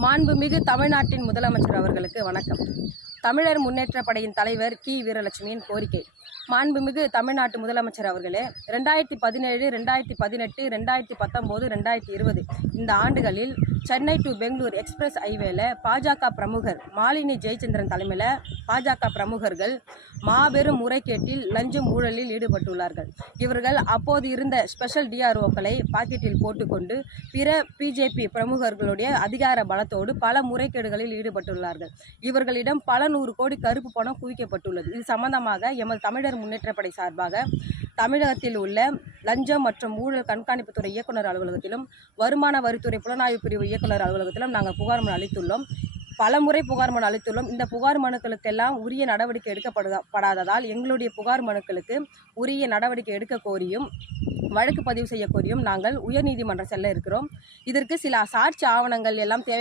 மாண்புமிகு தமிழ்நாட்டின் முதலமைச்சர் அவர்களுக்கு வணக்கம். தமிழர் முன்னேற்றப் படையின் தலைவர் கி. வீரலட்சுமியின் கோரிக்கை. மாண்புமிகு தமிழ்நாட்டு முதலமைச்சர் அவர்களே, 2017, 2018, 2019, 2020 இந்த ஆண்டுகளில் சென்னை டு பெங்களூர் எக்ஸ்பிரஸ் ஹைவேல பாஜக பிரமுகர் மாலினி ஜெயச்சந்திரன் தலைமையில் பாஜக பிரமுகர்கள் மாபெரும் முறைகேட்டில் லஞ்சம் ஊழலில் ஈடுபட்டுள்ளார்கள். இவர்கள் அப்போது இருந்த ஸ்பெஷல் டிஆர்ஓக்களை பாக்கெட்டில் போட்டுக்கொண்டு பிற பிஜேபி பிரமுகர்களுடைய அதிகார பலத்தோடு பல முறைகேடுகளில் ஈடுபட்டுள்ளார்கள். இவர்களிடம் பல 100 கோடி கருப்பு பணம் குவிக்கப்பட்டுள்ளது. இது சம்பந்தமாக எமது தமிழர் முன்னேற்றப்படை சார்பாக தமிழகத்தில் உள்ள லஞ்சம் மற்றும் ஊழல் கண்காணிப்புத்துறை இயக்குநர் அலுவலகத்திலும் வருமான வரித்துறை புலனாய்வு பிரிவு இயக்குநர் அலுவலகத்திலும் நாங்கள் புகார் மனு அளித்துள்ளோம். பல முறை புகார் மனு அளித்துள்ளோம். இந்த புகார் மனுக்களுக்கெல்லாம் உரிய நடவடிக்கை எடுக்கப்படாததால் எங்களுடைய புகார் மனுக்களுக்கு உரிய நடவடிக்கை எடுக்க கோரியும் வழக்கு பதிவு செய்ய கோரியும் நாங்கள் உயர்நீதிமன்றம் செல்ல இருக்கிறோம். இதற்கு சில சாட்சி ஆவணங்கள் எல்லாம் தேவை.